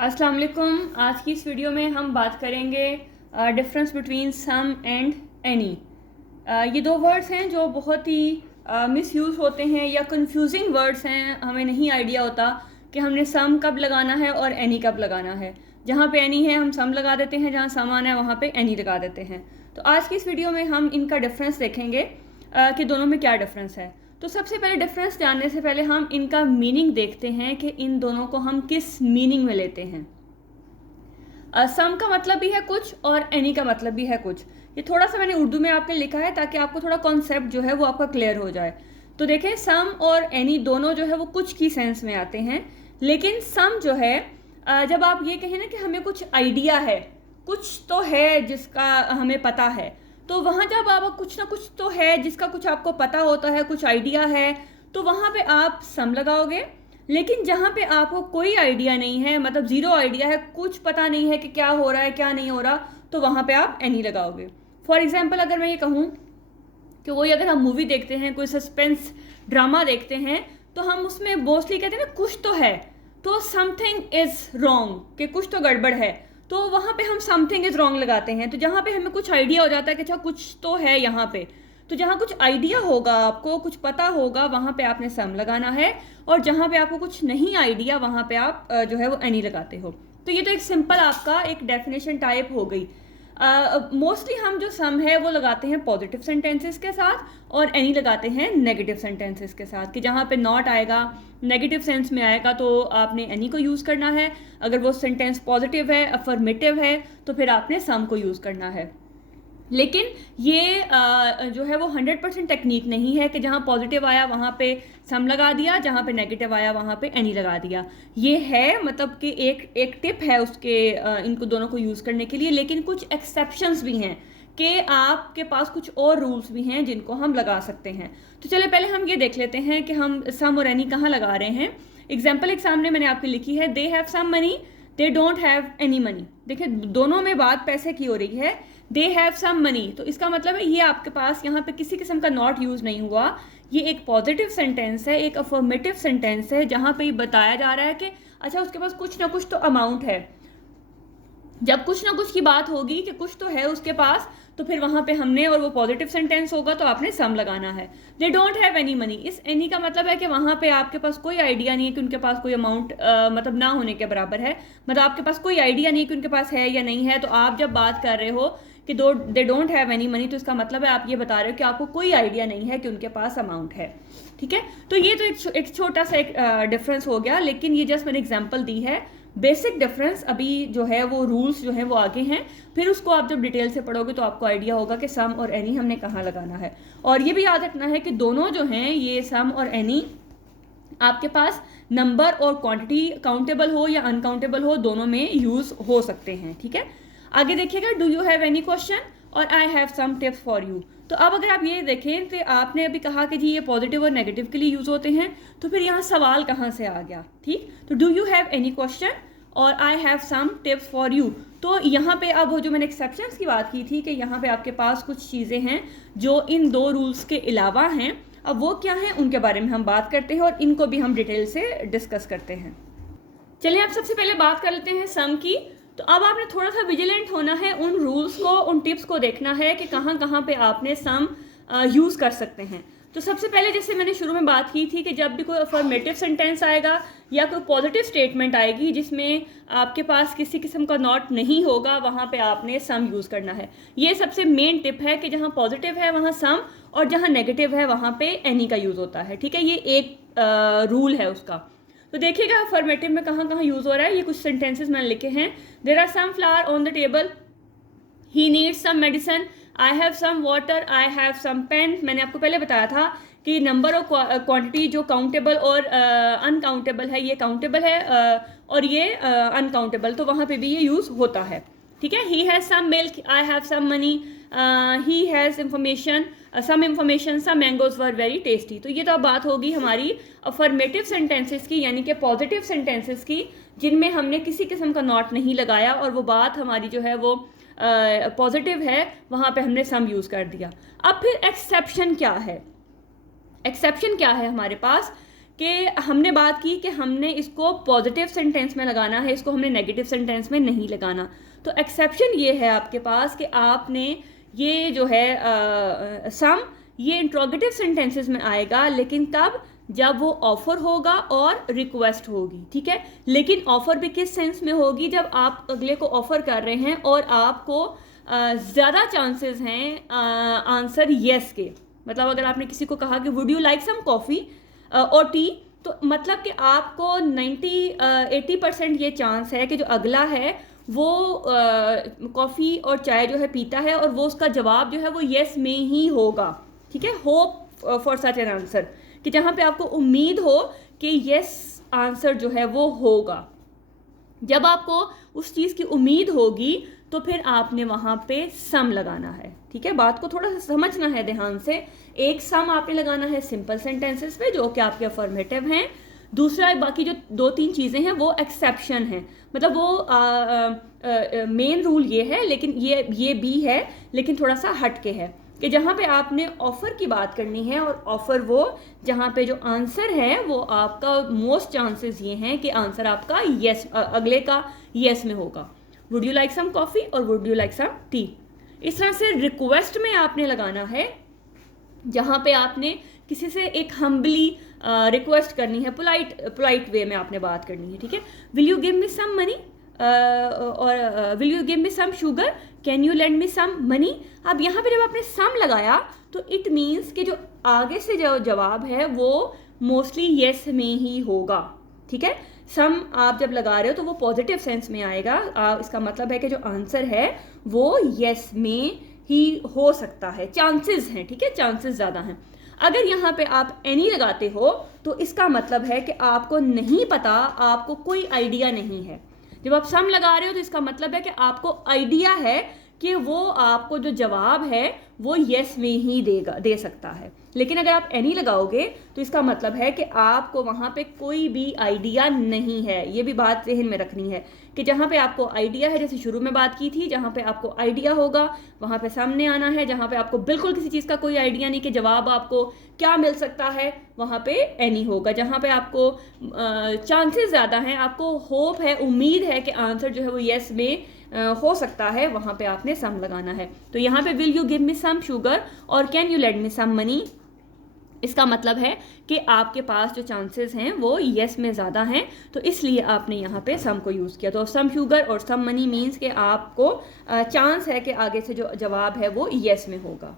अस्सलाम वालेकुम। आज की इस वीडियो में हम बात करेंगे difference between some and any. ये दो वर्ड्स हैं जो बहुत ही मिसयूज़ होते हैं या कंफ्यूजिंग वर्ड्स हैं। हमें नहीं आइडिया होता कि हमने सम कब लगाना है और एनी कब लगाना है। जहाँ पे एनी है हम सम लगा देते हैं, जहाँ सम आना है वहाँ पे एनी लगा देते हैं। तो आज की इस वीडियो में हम इनका डिफरेंस देखेंगे कि दोनों में क्या डिफरेंस है। तो सबसे पहले डिफरेंस जानने से पहले हम इनका मीनिंग देखते हैं कि इन दोनों को हम किस मीनिंग में लेते हैं। सम का मतलब भी है कुछ और एनी का मतलब भी है कुछ। ये थोड़ा सा मैंने उर्दू में आपके लिखा है ताकि आपको थोड़ा कॉन्सेप्ट जो है वो आपका क्लियर हो जाए। तो देखें, सम और एनी दोनों जो है वो कुछ की सेंस में आते हैं, लेकिन सम जो है जब आप ये कहें ना कि हमें कुछ आइडिया है, कुछ तो है जिसका हमें पता है, तो वहाँ जब आप कुछ ना कुछ तो है जिसका कुछ आपको पता होता है, कुछ आइडिया है, तो वहाँ पे आप सम लगाओगे। लेकिन जहाँ पे आपको कोई आइडिया नहीं है, मतलब ज़ीरो आइडिया है, कुछ पता नहीं है कि क्या हो रहा है क्या नहीं हो रहा, तो वहाँ पे आप एनी लगाओगे। फॉर एग्जाम्पल अगर मैं ये कहूँ कि वही अगर हम मूवी देखते हैं, कोई सस्पेंस ड्रामा देखते हैं, तो हम उसमें मोस्टली कहते हैं ना कुछ तो है, तो समथिंग इज़ रॉन्ग, कि कुछ तो गड़बड़ है, तो वहाँ पे हम समथिंग इज़ रॉन्ग लगाते हैं। तो जहाँ पे हमें कुछ आइडिया हो जाता है कि अच्छा कुछ तो है यहाँ पे, तो जहाँ कुछ आइडिया होगा, आपको कुछ पता होगा, वहाँ पे आपने सम लगाना है। और जहाँ पे आपको कुछ नहीं आइडिया, वहाँ पे आप जो है वो एनी लगाते हो। तो ये तो एक सिंपल आपका एक डेफिनेशन टाइप हो गई। मोस्टली हम जो सम है वो लगाते हैं पॉजिटिव सेंटेंसेस के साथ और एनी लगाते हैं नेगेटिव सेंटेंसेस के साथ, कि जहाँ पे नॉट आएगा, नेगेटिव सेंस में आएगा, तो आपने एनी को यूज़ करना है। अगर वो सेंटेंस पॉजिटिव है, अफर्मेटिव है, तो फिर आपने सम को यूज़ करना है। लेकिन ये जो है वो 100% टेक्निक नहीं है कि जहाँ पॉजिटिव आया वहाँ पे सम लगा दिया, जहाँ पे नेगेटिव आया वहाँ पे एनी लगा दिया। ये है मतलब कि एक टिप है उसके इनको दोनों को यूज़ करने के लिए। लेकिन कुछ एक्सेप्शंस भी हैं कि आपके पास कुछ और रूल्स भी हैं जिनको हम लगा सकते हैं। तो चलिए पहले हम ये देख लेते हैं कि हम सम और एनी कहाँ लगा रहे हैं। एग्जाम्पल एक सामने मैंने आपकी लिखी है, they have some money, they don't have any money. देखिए दोनों में बात पैसे की हो रही है। दे हैव सम मनी, तो इसका मतलब है ये आपके पास यहाँ पे किसी किस्म का नॉट यूज नहीं हुआ। ये एक पॉजिटिव सेंटेंस है, एक अफर्मेटिव सेंटेंस है, जहाँ पे बताया जा रहा है कि अच्छा उसके पास कुछ ना कुछ तो अमाउंट है। जब कुछ ना कुछ की बात होगी कि कुछ तो है उसके पास, तो फिर वहाँ पे हमने, और वो पॉजिटिव सेंटेंस होगा तो आपने सम लगाना है। They don't have any money, इस एनी का मतलब है कि वहाँ पे आपके पास कोई आइडिया नहीं है कि उनके पास कोई अमाउंट मतलब ना होने के बराबर है। मतलब आपके पास कोई आइडिया नहीं है कि उनके पास है या नहीं है। तो आप जब बात कर रहे हो कि दे डोंट हैव एनी मनी, तो इसका मतलब है आप ये बता रहे हो कि आपको कोई आइडिया नहीं है कि उनके पास अमाउंट है। ठीक है, तो ये तो एक छोटा सा एक डिफरेंस हो गया, लेकिन ये जस्ट मैंने एग्जाम्पल दी है। बेसिक डिफरेंस अभी जो है वो रूल्स जो है वो आगे हैं, फिर उसको आप जब डिटेल से पढ़ोगे तो आपको आइडिया होगा कि सम और एनी हमने कहाँ लगाना है। और ये भी याद रखना है कि दोनों जो हैं, ये सम और एनी, आपके पास नंबर और क्वांटिटी काउंटेबल हो या अनकाउंटेबल हो, दोनों में यूज हो सकते हैं। ठीक है, आगे देखिएगा, do you have any question और I have some tips for you. तो अब अगर आप ये देखें तो आपने अभी कहा कि जी ये पॉजिटिव और नेगेटिव के लिए यूज होते हैं, तो फिर यहाँ सवाल कहाँ से आ गया। ठीक, तो do you have any question और I have some tips for you. तो यहाँ पे अब जो मैंने एक्सेप्शंस की बात की थी कि यहाँ पे आपके पास कुछ चीज़ें हैं जो इन दो रूल्स के अलावा हैं। अब वो क्या हैं उनके बारे में हम बात करते हैं और इनको भी हम डिटेल से डिस्कस करते हैं। चलिए आप सबसे पहले बात कर लेते हैं सम की। तो अब आपने थोड़ा सा विजिलेंट होना है, उन रूल्स को, उन टिप्स को देखना है कि कहाँ कहाँ पे आपने सम यूज़ कर सकते हैं। तो सबसे पहले जैसे मैंने शुरू में बात की थी कि जब भी कोई अफर्मेटिव सेंटेंस आएगा या कोई पॉजिटिव स्टेटमेंट आएगी जिसमें आपके पास किसी किस्म का नॉट नहीं होगा, वहाँ पे आपने सम यूज़ करना है। ये सबसे मेन टिप है कि जहाँ पॉजिटिव है वहाँ सम और जहाँ नेगेटिव है वहाँ पे एनी का यूज़ होता है। ठीक है, ये एक रूल है उसका। तो देखिएगा अफर्मेटिव में कहाँ कहाँ यूज़ हो रहा है। ये कुछ सेंटेंसेस मैंने लिखे हैं। There are some flower on the table, he needs some medicine, I have some water, I have some pen. मैंने आपको पहले बताया था कि नंबर और क्वांटिटी जो काउंटेबल और अनकाउंटेबल है, ये काउंटेबल है और ये अनकाउंटेबल, तो वहाँ पे भी ये यूज़ होता है। ठीक है, he has some milk, I have some money, he has information, some information, some mangoes were very tasty. तो ये तो अब बात होगी हमारी अफर्मेटिव सेंटेंसेस की, यानी कि पॉजिटिव सेंटेंसेस की, जिनमें हमने किसी किस्म का नॉट नहीं लगाया और वो बात हमारी जो है वो पॉजिटिव है, वहाँ पे हमने सम यूज़ कर दिया। अब फिर एक्सेप्शन क्या है? एक्सेप्शन क्या है हमारे पास कि हमने बात की कि हमने इसको पॉजिटिव सेंटेंस में लगाना है, इसको हमने नेगेटिव सेंटेंस में नहीं लगाना। तो एक्सेप्शन ये है आपके पास कि आपने ये जो है सम, ये इंट्रोगेटिव सेंटेंसेस में आएगा, लेकिन कब? जब वो ऑफर होगा और रिक्वेस्ट होगी, ठीक है। लेकिन ऑफर भी किस सेंस में होगी? जब आप अगले को ऑफर कर रहे हैं और आपको ज़्यादा चांसेस हैं आंसर यस के। मतलब अगर आपने किसी को कहा कि would you like some coffee और टी, तो मतलब कि आपको 80% ये चांस है कि जो अगला है वो कॉफ़ी और चाय जो है पीता है, और वो उसका जवाब जो है वो येस में ही होगा, ठीक है। Hope for such an answer, कि जहाँ पे आपको उम्मीद हो कि येस आंसर जो है वो होगा। जब आपको उस चीज़ की उम्मीद होगी तो फिर आपने वहाँ पे सम लगाना है, ठीक है। बात को थोड़ा सा समझना है ध्यान से। एक सम आपने लगाना है सिंपल सेंटेंसेस में जो कि आपके अफर्मेटिव हैं। दूसरा बाकी जो 2-3 चीज़ें हैं वो एक्सेप्शन हैं, मतलब वो मेन रूल ये है, लेकिन ये भी है लेकिन थोड़ा सा हट के है, कि जहाँ पे आपने ऑफ़र की बात करनी है, और ऑफ़र वो जहाँ पे जो आंसर है वो आपका मोस्ट चांसेस ये हैं कि आंसर आपका येस, अगले का येस में होगा। Would you like some coffee और would you like some tea. इस तरह से रिक्वेस्ट में आपने लगाना है जहाँ पे आपने किसी से एक हम्बली रिक्वेस्ट करनी है, पोलाइट वे में आपने बात करनी है, ठीक है। Will you give me some money, और will you give me some sugar, can you lend me some money. अब यहाँ पे जब आपने सम लगाया तो इट मीन्स कि जो आगे से जो जवाब है वो मोस्टली येस में ही होगा, ठीक है। सम आप जब लगा रहे हो तो वो पॉजिटिव सेंस में आएगा, इसका मतलब है कि जो आंसर है वो येस में ही हो सकता है, चांसेस हैं, ठीक है, चांसेस ज़्यादा हैं। अगर यहाँ पे आप एनी लगाते हो तो इसका मतलब है कि आपको नहीं पता, आपको कोई आइडिया नहीं है। जब आप सम लगा रहे हो तो इसका मतलब है कि आपको आइडिया है कि वो आपको जो जवाब है वो येस में ही दे सकता है। लेकिन अगर आप एनी लगाओगे तो इसका मतलब है कि आपको वहाँ पे कोई भी आइडिया नहीं है। ये भी बात जहन में रखनी है कि जहाँ पे आपको आइडिया है, जैसे शुरू में बात की थी, जहाँ पे आपको आइडिया होगा वहाँ पे सामने आना है। जहाँ पे आपको बिल्कुल किसी चीज़ का कोई आइडिया नहीं कि जवाब आपको क्या मिल सकता है, वहाँ पे एनी होगा। जहाँ पे आपको चांसेस ज़्यादा हैं, आपको होप है, उम्मीद है कि आंसर जो है वो येस में हो सकता है, वहाँ पे आपने सम लगाना है। तो यहाँ पे will you give me some sugar और can you lend me some money, इसका मतलब है कि आपके पास जो चांसेस हैं वो येस में ज़्यादा हैं, तो इसलिए आपने यहाँ पे सम को यूज़ किया। तो सम शुगर और सम मनी मीन्स कि आपको चांस है कि आगे से जो जवाब है वो येस में होगा।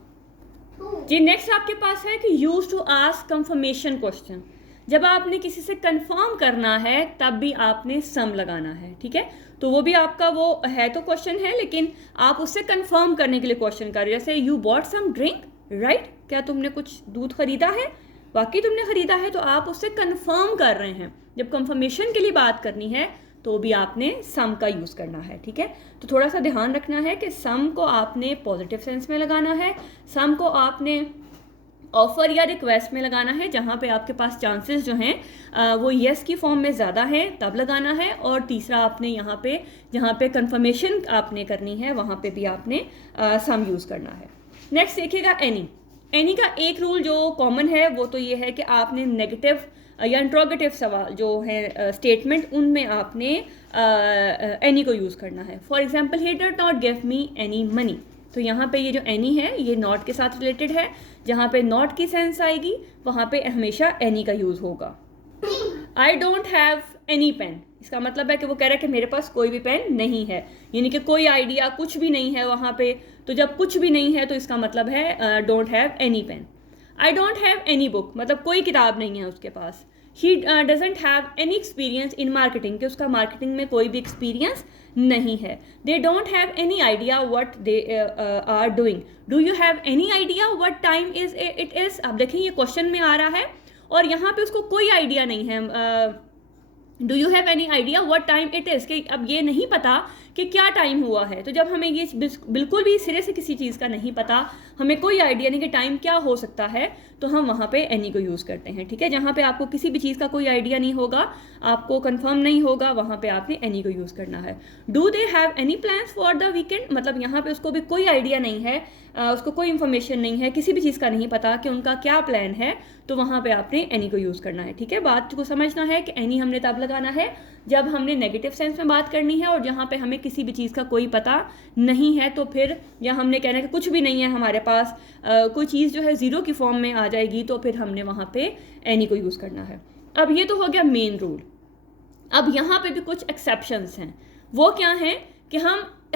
जी, नेक्स्ट आपके पास है कि use to ask confirmation question. जब आपने किसी से कंफर्म करना है तब भी आपने सम लगाना है, ठीक है। तो वो भी आपका वो है तो क्वेश्चन है, लेकिन आप उससे कंफर्म करने के लिए क्वेश्चन कर रहे हो। जैसे you bought some drink right, क्या तुमने कुछ दूध खरीदा है? वाकई तुमने खरीदा है, तो आप उससे कंफर्म कर रहे हैं। जब कंफर्मेशन के लिए बात करनी है तो भी आपने सम का यूज़ करना है, ठीक है। तो थोड़ा सा ध्यान रखना है कि सम को आपने पॉजिटिव सेंस में लगाना है, सम को आपने ऑफर या रिक्वेस्ट में लगाना है जहाँ पे आपके पास चांसेस जो हैं वो येस की फॉर्म में ज़्यादा हैं तब लगाना है। और तीसरा आपने यहाँ पे जहाँ पे कंफर्मेशन आपने करनी है वहाँ पे भी आपने सम यूज़ करना है। नेक्स्ट देखिएगा एनी। एनी का एक रूल जो कॉमन है वो तो ये है कि आपने नेगेटिव या इंट्रोगेटिव सवाल जो है स्टेटमेंट, उनमें आपने एनी को यूज़ करना है। For example, he did not give me any money. तो यहाँ पे ये जो एनी है ये नॉट के साथ रिलेटेड है। जहाँ पे नॉट की सेंस आएगी वहाँ पे हमेशा एनी का यूज़ होगा। I don't have any pain, इसका मतलब है कि वो कह रहा है कि मेरे पास कोई भी पेन नहीं है, यानी कि कोई आइडिया, कुछ भी नहीं है वहाँ पे। तो जब कुछ भी नहीं है तो इसका मतलब है don't have any pen. I don't have any book, मतलब कोई किताब नहीं है उसके पास। He doesn't have any experience in marketing, कि उसका मार्केटिंग में कोई भी एक्सपीरियंस नहीं है। They don't have any idea what they are doing. Do you have any idea what time is it is. अब देखें ये क्वेश्चन में आ रहा है और यहाँ पे उसको कोई आइडिया नहीं है do you have any idea what time it is, कि अब ये नहीं पता कि क्या टाइम हुआ है। तो जब हमें ये बिल्कुल भी सिरे से किसी चीज़ का नहीं पता, हमें कोई आइडिया नहीं कि टाइम क्या हो सकता है, तो हम वहाँ पे एनी को यूज़ करते हैं। ठीक है, जहाँ पे आपको किसी भी चीज़ का कोई आइडिया नहीं होगा, आपको कंफर्म नहीं होगा, वहाँ पे आपने एनी को यूज़ करना है। Do they have any plans for the weekend, मतलब यहाँ पे उसको भी कोई आइडिया नहीं है, उसको कोई इन्फॉर्मेशन नहीं है, किसी भी चीज़ का नहीं पता कि उनका क्या प्लान है, तो वहाँ पे आपने एनी को यूज़ करना है। ठीक है, बात को समझना है कि एनी हमने तब लगाना है जब हमने नेगेटिव सेंस में बात करनी है, और जहाँ पे हमें किसी भी चीज़ का कोई पता नहीं है, तो फिर या हमने कहना है कि कुछ भी नहीं है हमारे पास, कोई चीज़ जो है ज़ीरो की फॉर्म में आ जाएगी, तो फिर हमने वहाँ पे एनी को यूज़ करना है। अब ये तो हो गया मेन रूल। अब यहाँ पे भी कुछ एक्सेप्शंस हैं। वो क्या हैं कि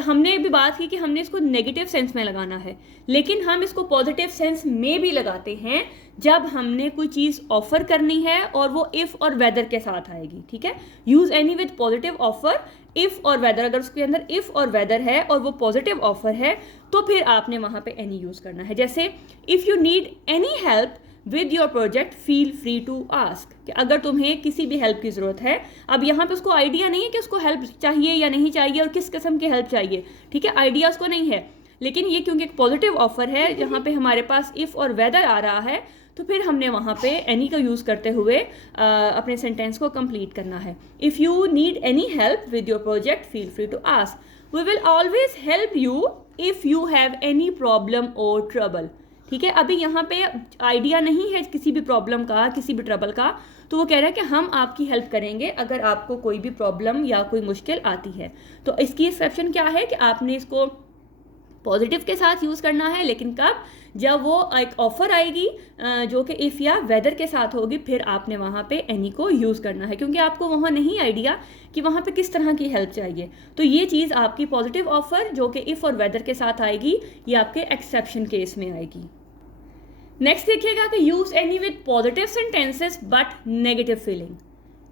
हमने भी बात की कि हमने इसको नेगेटिव सेंस में लगाना है, लेकिन हम इसको पॉजिटिव सेंस में भी लगाते हैं जब हमने कोई चीज़ ऑफर करनी है और वो इफ़ और वेदर के साथ आएगी। ठीक है, use any with positive offer, if और वेदर, अगर उसके अंदर इफ़ और वेदर है और वो पॉजिटिव ऑफर है, तो फिर आपने वहाँ पे एनी यूज़ करना है। जैसे if you need any help with your project feel free to ask, कि अगर तुम्हें किसी भी हेल्प की ज़रूरत है, अब यहाँ पे उसको आइडिया नहीं है कि उसको हेल्प चाहिए या नहीं चाहिए और किस किस्म की हेल्प चाहिए। ठीक है, आइडिया उसको नहीं है, लेकिन ये क्योंकि एक पॉजिटिव ऑफर है जहाँ पे हमारे पास इफ़ और वेदर आ रहा है, तो फिर हमने वहाँ पे एनी का यूज़ करते हुए अपने सेंटेंस को कंप्लीट करना है। If you need any help with your project feel free to ask, we will always help you if you have any problem और ट्रबल। ठीक है, अभी यहाँ पे आइडिया नहीं है किसी भी प्रॉब्लम का, किसी भी ट्रबल का, तो वो कह रहा है कि हम आपकी हेल्प करेंगे अगर आपको कोई भी प्रॉब्लम या कोई मुश्किल आती है। तो इसकी एक्सेप्शन क्या है कि आपने इसको पॉजिटिव के साथ यूज़ करना है, लेकिन कब, जब वो एक ऑफर आएगी जो कि इफ़ या वेदर के साथ होगी, फिर आपने वहाँ पे एनी को यूज़ करना है, क्योंकि आपको वहाँ नहीं आइडिया कि वहाँ पे किस तरह की हेल्प चाहिए। तो ये चीज़ आपकी पॉजिटिव ऑफर जो कि इफ़ और वेदर के साथ आएगी, ये आपके एक्सेप्शन केस में आएगी। नेक्स्ट देखिएगा कि use any with positive sentences but negative feeling.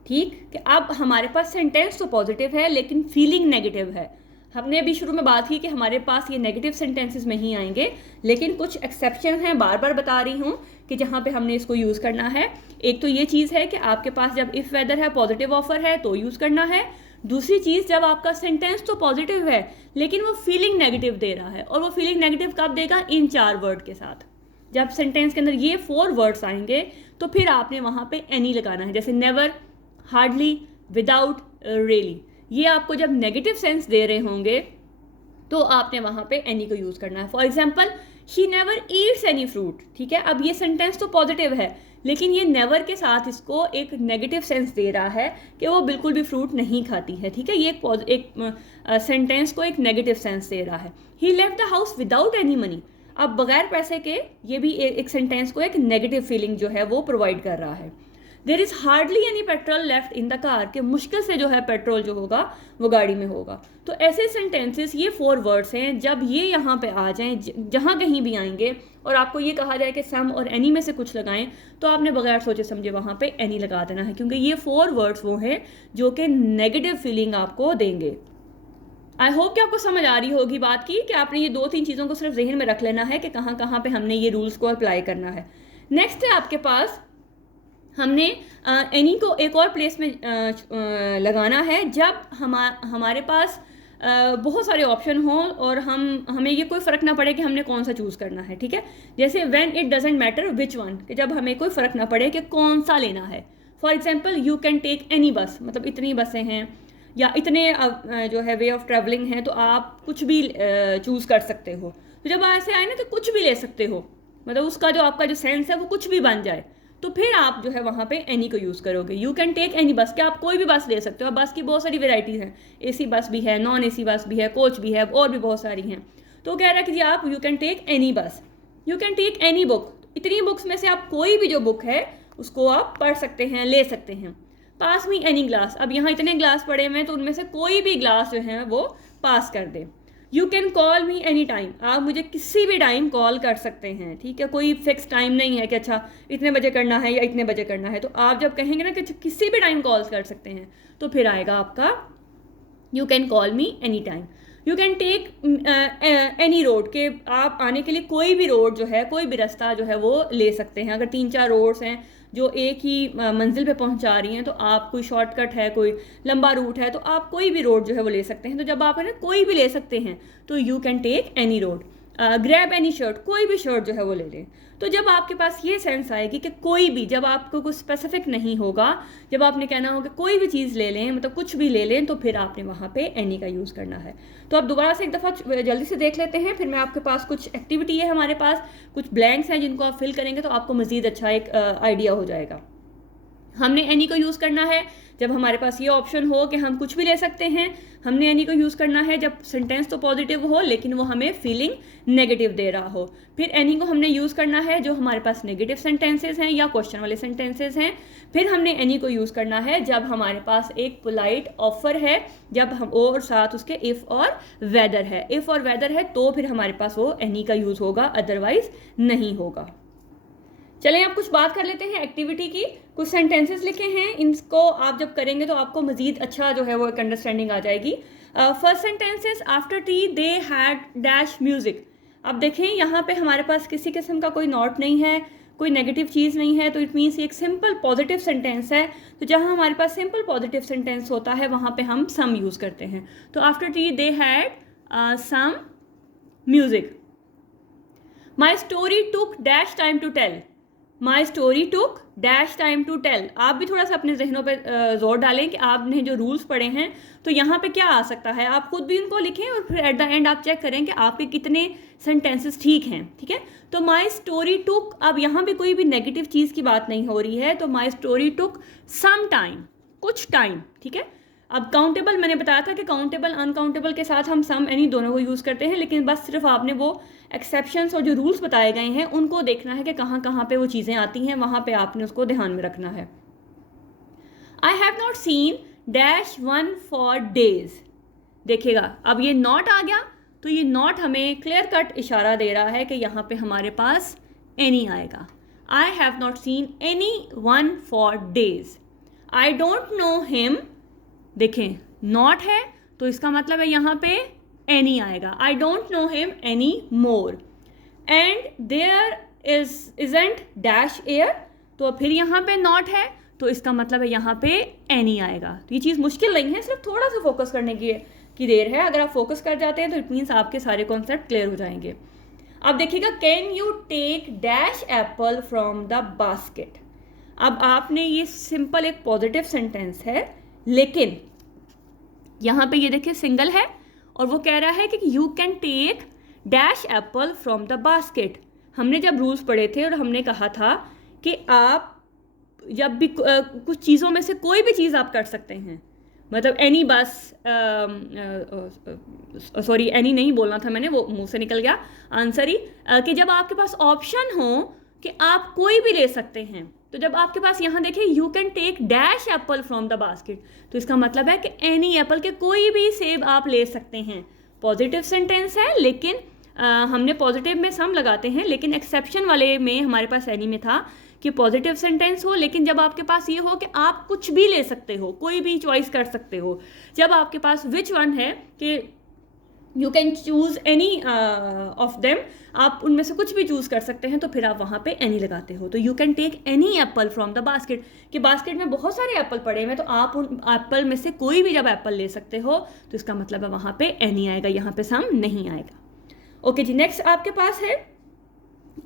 ठीक, कि अब हमारे पास सेंटेंस तो पॉजिटिव है लेकिन फीलिंग नेगेटिव है। हमने अभी शुरू में बात की कि हमारे पास ये नेगेटिव सेंटेंसेस में ही आएंगे, लेकिन कुछ एक्सेप्शन हैं, बार बार बता रही हूँ कि जहाँ पे हमने इसको यूज़ करना है। एक तो ये चीज़ है कि आपके पास जब इफ़ वेदर है, पॉजिटिव ऑफर है, तो यूज़ करना है। दूसरी चीज़, जब आपका सेंटेंस तो पॉजिटिव है लेकिन वो फीलिंग नेगेटिव दे रहा है, और वो फीलिंग नेगेटिव कब देगा, इन 4 वर्ड के साथ। जब सेंटेंस के अंदर ये 4 वर्ड्स आएंगे, तो फिर आपने वहाँ पे एनी लगाना है। जैसे नेवर, हार्डली, विदाउट, रियली, ये आपको जब नेगेटिव सेंस दे रहे होंगे तो आपने वहाँ पे एनी को यूज़ करना है। For example, she never Yeats any fruit. ठीक है, अब ये सेंटेंस तो पॉजिटिव है, लेकिन ये नेवर के साथ इसको एक नेगेटिव सेंस दे रहा है कि वो बिल्कुल भी फ्रूट नहीं खाती है। ठीक है, ये एक सेंटेंस को एक नेगेटिव सेंस दे रहा है। He left the house without any money, अब बगैर पैसे के, ये भी एक सेंटेंस को एक नेगेटिव फीलिंग जो है वो प्रोवाइड कर रहा है। There is hardly any petrol left in the car, के मुश्किल से जो है पेट्रोल जो होगा वो गाड़ी में होगा। तो ऐसे सेंटेंसेस, ये 4 वर्ड्स हैं, जब ये यहाँ पे आ जाएं, जहाँ कहीं भी आएंगे और आपको ये कहा जाए कि सम और एनी में से कुछ लगाएं, तो आपने बगैर सोचे समझे वहाँ पे एनी लगा देना है, क्योंकि ये 4 वर्ड्स वो हैं जो कि नेगेटिव फीलिंग आपको देंगे। आई होप कि आपको समझ आ रही होगी बात की, कि आपने ये 2-3 चीज़ों को सिर्फ जहन में रख लेना है कि कहाँ कहाँ पे हमने ये रूल्स को अप्लाई करना है। नेक्स्ट है आपके पास, हमने एनी को एक और प्लेस में लगाना है जब हमारे पास बहुत सारे ऑप्शन हों और हमें ये कोई फ़र्क ना पड़े कि हमने कौन सा चूज़ करना है। ठीक है, जैसे when it doesn't matter which one, कि जब हमें कोई फ़र्क ना पड़े कि कौन सा लेना है। For example, you can take any bus, मतलब इतनी बसें हैं या इतने जो है वे ऑफ ट्रैवलिंग हैं, तो आप कुछ भी चूज़ कर सकते हो। तो जब ऐसे आए ना तो कुछ भी ले सकते हो, मतलब उसका जो आपका जो सेंस है वो कुछ भी बन जाए, तो फिर आप जो है वहाँ पे एनी को यूज़ करोगे। यू कैन टेक एनी बस, क्या आप कोई भी बस ले सकते हो। बस की बहुत सारी वेराइटीज़ हैं, एसी बस भी है, नॉन एसी बस भी है, कोच भी है, और भी बहुत सारी हैं। तो कह रहा है कि जी आप you can take any bus. You can take any book, इतनी बुक्स में से आप कोई भी जो बुक है उसको आप पढ़ सकते हैं, ले सकते हैं। पास मी एनी ग्लास, अब यहाँ इतने ग्लास पड़े हुए हैं तो उनमें से कोई भी ग्लास जो है वो पास कर दे। You can call me any time, आप मुझे किसी भी टाइम कॉल कर सकते हैं। ठीक है, कोई फिक्स टाइम नहीं है कि अच्छा इतने बजे करना है या इतने बजे करना है। तो आप जब कहेंगे ना कि किसी भी टाइम कॉल कर सकते हैं, तो फिर आएगा आपका you can call me any time. You can take any road, के आप आने के लिए कोई भी रोड जो है, कोई भी रास्ता जो है वो ले सकते हैं। अगर 3-4 रोड्स हैं जो एक ही मंजिल पे पहुंचा रही हैं, तो आप कोई शॉर्टकट है, कोई लंबा रूट है, तो आप कोई भी रोड जो है वो ले सकते हैं। तो जब आप है ना कोई भी ले सकते हैं तो you can take any road. Grab any shirt, कोई भी शर्ट जो है वो ले लें। तो जब आपके पास ये सेंस आएगी कि कोई भी, जब आपको कुछ स्पेसिफिक नहीं होगा, जब आपने कहना होगा कोई भी चीज़ ले लें, मतलब कुछ भी ले लें, तो फिर आपने वहाँ पे एनी का यूज़ करना है। तो आप दोबारा से एक दफ़ा जल्दी से देख लेते हैं, फिर मैं आपके पास कुछ एक्टिविटी है, हमारे पास कुछ ब्लैंक्स हैं जिनको आप फिल करेंगे तो आपको मज़ीद अच्छा एक आइडिया हो जाएगा। हमने एनी को यूज़ करना है जब हमारे पास ये ऑप्शन हो कि हम कुछ भी ले सकते हैं। हमने एनी को यूज़ करना है जब सेंटेंस तो पॉजिटिव हो लेकिन वो हमें फीलिंग नेगेटिव दे रहा हो। फिर एनी को हमने यूज़ करना है जो हमारे पास नेगेटिव सेंटेंसेस हैं या क्वेश्चन वाले सेंटेंसेस हैं। फिर हमने एनी को यूज़ करना है जब हमारे पास एक पोलाइट ऑफर है, जब हम और साथ उसके इफ़ और वेदर है। इफ़ और वेदर है तो फिर हमारे पास वो एनी का यूज़ होगा, अदरवाइज नहीं होगा। चलें अब कुछ बात कर लेते हैं एक्टिविटी की। कुछ सेंटेंसेस लिखे हैं, इनको आप जब करेंगे तो आपको मज़ीद अच्छा जो है वो एक अंडरस्टैंडिंग आ जाएगी। First sentences, after tea they had dash music. अब देखें यहाँ पे हमारे पास किसी किस्म का कोई नॉट नहीं है, कोई नेगेटिव चीज़ नहीं है, तो इट मीन्स एक सिंपल पॉजिटिव सेंटेंस है। तो जहाँ हमारे पास सिंपल पॉजिटिव सेंटेंस होता है वहाँ पे हम सम यूज़ करते हैं। तो after tea they had some music. My story took dash time to tell. My story took dash time to tell. आप भी थोड़ा सा अपने जहनों पे जोर डालें कि आपने जो रूल्स पढ़े हैं तो यहाँ पे क्या आ सकता है। आप खुद भी उनको लिखें और फिर एट द एंड आप चेक करें कि आपके कितने सेंटेंसेस ठीक हैं। ठीक है, तो माई स्टोरी टुक, अब यहाँ पे कोई भी नेगेटिव चीज़ की बात नहीं हो रही है, तो my story took some time, कुछ टाइम। ठीक है, अब काउंटेबल मैंने बताया था कि काउंटेबल अनकाउंटेबल के साथ हम सम एनी दोनों को यूज़ करते हैं, लेकिन बस सिर्फ आपने वो एक्सेप्शंस और जो रूल्स बताए गए हैं उनको देखना है कि कहाँ कहाँ पे वो चीज़ें आती हैं, वहाँ पे आपने उसको ध्यान में रखना है। आई have not scene dash one for days. देखिएगा अब ये नॉट आ गया, तो ये नॉट हमें क्लियर कट इशारा दे रहा है कि यहाँ पे हमारे पास एनी आएगा। I have not seen any one for days. I don't know him, देखें नॉट है तो इसका मतलब है यहाँ पे एनी आएगा। I don't know him any more. And there isn't dash air, तो फिर यहाँ पे नॉट है तो इसका मतलब है यहाँ पे एनी आएगा। तो ये चीज़ मुश्किल नहीं है, सिर्फ थोड़ा सा फोकस करने की देर है। अगर आप फोकस कर जाते हैं तो इट मीन्स आपके सारे कॉन्सेप्ट क्लियर हो जाएंगे। अब देखिएगा, can you take dash apple from the basket. अब आपने ये सिंपल एक पॉजिटिव सेंटेंस है, लेकिन यहाँ पे ये देखिए सिंगल है और वो कह रहा है कि you can take dash apple from the basket. हमने जब रूल्स पढ़े थे और हमने कहा था कि आप जब भी कुछ चीज़ों में से कोई भी चीज़ आप कर सकते हैं, मतलब एनी बस, सॉरी एनी नहीं बोलना था मैंने, वो मुंह से निकल गया आंसर ही, कि जब आपके पास ऑप्शन हो कि आप कोई भी ले सकते हैं, तो जब आपके पास यहाँ देखिए you can take dash apple from the basket, तो इसका मतलब है कि एनी एप्पल के कोई भी सेब आप ले सकते हैं। पॉजिटिव सेंटेंस है, लेकिन हमने पॉजिटिव में सम लगाते हैं, लेकिन एक्सेप्शन वाले में हमारे पास एनी में था कि पॉजिटिव सेंटेंस हो, लेकिन जब आपके पास ये हो कि आप कुछ भी ले सकते हो, कोई भी चॉइस कर सकते हो, जब आपके पास विच वन है कि you can choose any of them, आप उनमें से कुछ भी चूज़ कर सकते हैं, तो फिर आप वहाँ पे एनी लगाते हो। तो you can take any apple from the basket, कि बास्केट में बहुत सारे एप्पल पड़े हुए हैं, तो आप उन एप्पल में से कोई भी जब एप्पल ले सकते हो तो इसका मतलब है वहाँ पे एनी आएगा, यहाँ पे सम नहीं आएगा। ओके जी, नेक्स्ट आपके पास है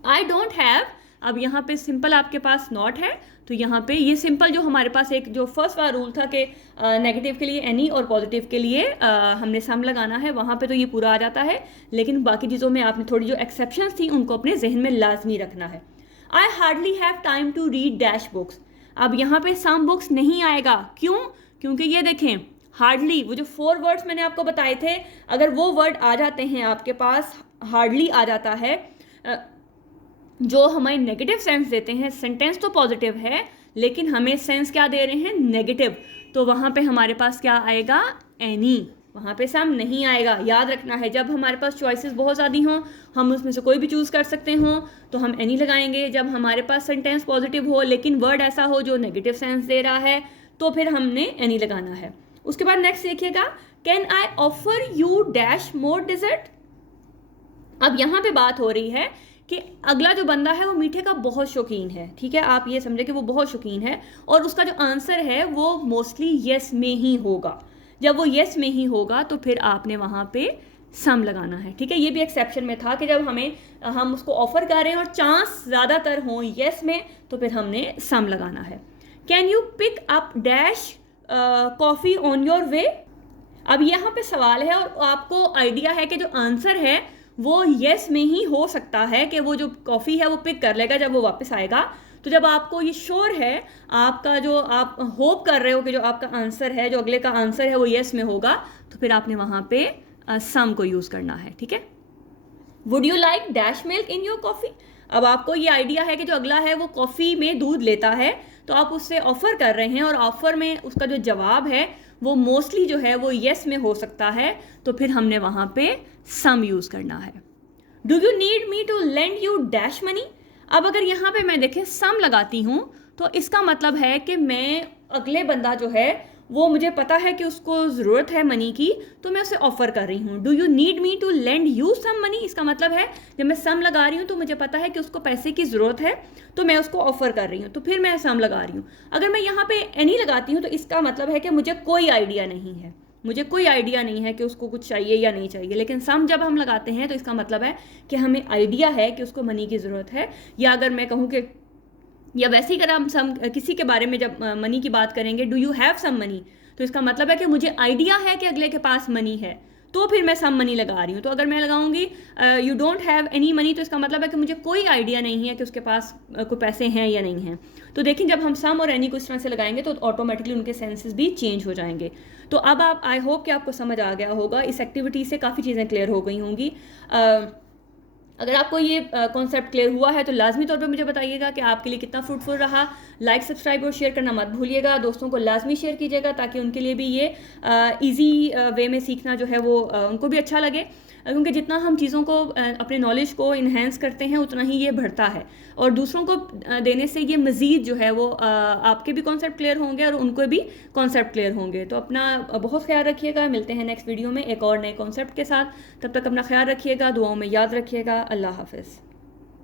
आई डोंट हैव। अब यहाँ पे सिंपल आपके पास नॉट है, तो यहाँ पे ये सिंपल जो हमारे पास एक जो फर्स्ट वाला रूल था कि नेगेटिव के लिए एनी और पॉजिटिव के लिए हमने सम लगाना है, वहाँ पे तो ये पूरा आ जाता है, लेकिन बाकी चीज़ों में आपने थोड़ी जो एक्सेप्शंस थी उनको अपने जहन में लाजमी रखना है। I hardly have time to read dash books. अब यहाँ पे सम बुक्स नहीं आएगा, क्यों? क्योंकि ये देखें हार्डली, वो जो 4 वर्ड्स मैंने आपको बताए थे, अगर वो वर्ड आ जाते हैं आपके पास, हार्डली आ जाता है, जो हमें नेगेटिव सेंस देते हैं, सेंटेंस तो पॉजिटिव है लेकिन हमें सेंस क्या दे रहे हैं, नेगेटिव, तो वहाँ पे हमारे पास क्या आएगा, एनी, वहाँ पे सम नहीं आएगा। याद रखना है, जब हमारे पास चॉइसेस बहुत ज़्यादा हों, हम उसमें से कोई भी चूज़ कर सकते हों, तो हम एनी लगाएंगे। जब हमारे पास सेंटेंस पॉजिटिव हो लेकिन वर्ड ऐसा हो जो नेगेटिव सेंस दे रहा है, तो फिर हमने एनी लगाना है। उसके बाद नेक्स्ट देखिएगा, can I offer you dash more dessert. अब यहाँ पे बात हो रही है कि अगला जो बंदा है वो मीठे का बहुत शौकीन है, ठीक है, आप ये समझे कि वो बहुत शौकीन है और उसका जो आंसर है वो मोस्टली येस में ही होगा। जब वो येस में ही होगा तो फिर आपने वहाँ पे सम लगाना है, ठीक है। ये भी एक्सेप्शन में था कि जब हम उसको ऑफर कर रहे हैं और चांस ज़्यादातर हों येस में तो फिर हमने सम लगाना है। Can you pick up dash coffee on your way. अब यहाँ पे सवाल है और आपको आइडिया है कि जो आंसर है वो येस में ही हो सकता है कि वो जो कॉफ़ी है वो पिक कर लेगा जब वो वापस आएगा। तो जब आपको ये श्योर है, आपका जो आप होप कर रहे हो कि जो आपका आंसर है, जो अगले का आंसर है वो येस में होगा, तो फिर आपने वहाँ पे सम को यूज़ करना है, ठीक है। Would you like dash milk in your coffee. अब आपको ये आइडिया है कि जो अगला है वो कॉफ़ी में दूध लेता है, तो आप उससे ऑफ़र कर रहे हैं और ऑफ़र में उसका जो जवाब है वो मोस्टली जो है वो येस में हो सकता है, तो फिर हमने वहाँ पे सम यूज़ करना है। Do you need me to lend you dash money. अब अगर यहाँ पे मैं देखें सम लगाती हूँ तो इसका मतलब है कि मैं अगले बंदा जो है वो मुझे पता है कि उसको ज़रूरत है मनी की, तो मैं उसे ऑफ़र कर रही हूँ। Do you need me to lend you some money, इसका मतलब है जब मैं सम लगा रही हूँ तो मुझे पता है कि उसको पैसे की ज़रूरत है, तो मैं उसको ऑफ़र कर रही हूँ, तो फिर मैं सम लगा रही हूँ। अगर मैं यहाँ पे एनी लगाती हूँ तो इसका मतलब है कि मुझे कोई आइडिया नहीं है, मुझे कोई आइडिया नहीं है कि उसको कुछ चाहिए या नहीं चाहिए। लेकिन सम जब हम लगाते हैं तो इसका मतलब है कि हमें आइडिया है कि उसको मनी की ज़रूरत है। या अगर मैं कहूँ कि या वैसे ही अगर हम सम किसी के बारे में जब मनी की बात करेंगे, do you have some money, तो इसका मतलब है कि मुझे आइडिया है कि अगले के पास मनी है, तो फिर मैं सम मनी लगा रही हूँ। तो अगर मैं लगाऊंगी you don't have any money, तो इसका मतलब है कि मुझे कोई आइडिया नहीं है कि उसके पास कोई पैसे हैं या नहीं हैं। तो देखिए जब हम सम और एनी को इस तरह से लगाएंगे तो ऑटोमेटिकली उनके सेंसेस भी चेंज हो जाएंगे। तो अब आप आई होप कि आपको समझ आ गया होगा, इस एक्टिविटी से काफ़ी चीज़ें क्लियर हो गई होंगी। अगर आपको ये कॉन्सेप्ट क्लियर हुआ है तो लाजमी तौर पे मुझे बताइएगा कि आपके लिए कितना फ्रूटफुल रहा। लाइक सब्सक्राइब और शेयर करना मत भूलिएगा, दोस्तों को लाजमी शेयर कीजिएगा ताकि उनके लिए भी ये इजी वे में सीखना जो है वो उनको भी अच्छा लगे, क्योंकि जितना हम चीज़ों को अपने नॉलेज को इन्हेंस करते हैं उतना ही ये बढ़ता है और दूसरों को देने से ये मज़ीद जो है वो आपके भी कॉन्सेप्ट क्लियर होंगे और उनको भी कॉन्सेप्ट क्लियर होंगे। तो अपना बहुत ख्याल रखिएगा, मिलते हैं नेक्स्ट वीडियो में एक और नए कॉन्सेप्ट के साथ। तब तक अपना ख्याल रखिएगा, दुआओं में याद रखिएगा। अल्लाह हाफ़िज़।